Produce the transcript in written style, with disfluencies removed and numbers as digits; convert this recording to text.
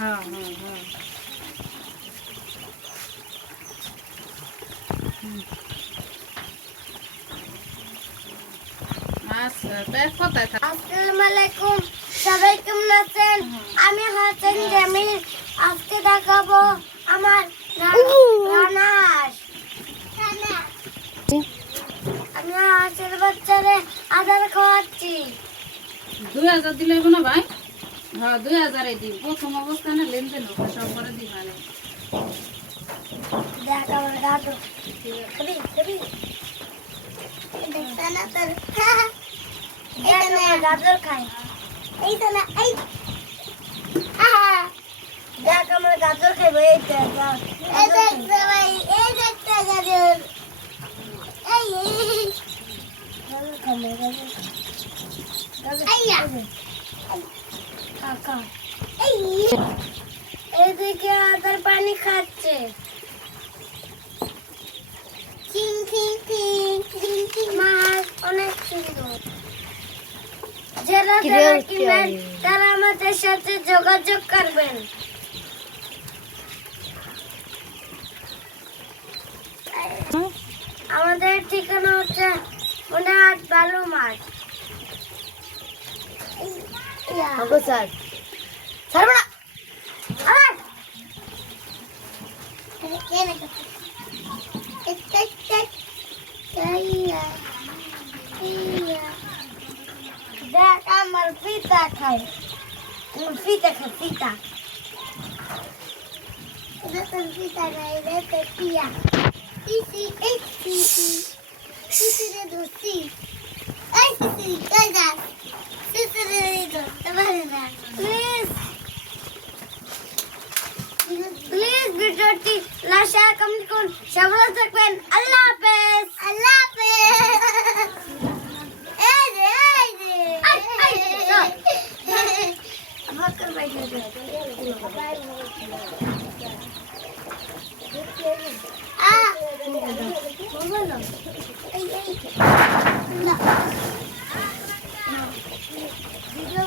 হ্যাঁ হ্যাঁ হ্যাঁ আচ্ছা তাই কোথায় থাক আসসালামু আলাইকুম, সবাই কেমন আছেন? আমি হাসান জামিল। আজকে দেখাবো আমার রান্না হাঁস। আমি হাঁসের বাচ্চারে আদার খাওয়াচ্ছি। 2000 দিলে হইব না ভাই? হ্যাঁ 2000 দিই প্রথম অবস্থানে লেনদেন হোক সব করে দিই মানে দেখ আমার দাদু খাবি খাবি দেখছানা তোর দেখ আমার গাজর খাই। এই তো না এই দেখ আমার গাজর খাইব। এই দেখ এই দেখ ভাই এই দেখতে গাজর এই গাজর খাবো গাজর আইয়া কাকা এই এদিকে আদার পানি খাচ্ছে। চিং চিং চিং চিং চিং মাছ অনেক সুন্দর। যারা যারা কিনবেন তারা আমাদের সাথে যোগাযোগ করবেন। আমাদের ঠিকানা হচ্ছে মনেহাট বালু মাঠ। স্যার ছাড়বো না। দেখ আমার পিতা খায়, আমার পিতা খায় পিতা। এটা তোর পিতা খায়, এটা তোর পিয়া। পিসি এই পিসি পিসি রে দোস্তি এই পিসি কই যাস? পিসি রে ধরতে পারে না। প্লিজ ভিডিওটি লাশা কমেন্ট করুন। সবাই থাকবেন। আল্লাহ হাফেজ। আল্লাহ হাফেজ। এই রে এই রে আমার কর বাইরে দে বলবো না এই না ভিডিও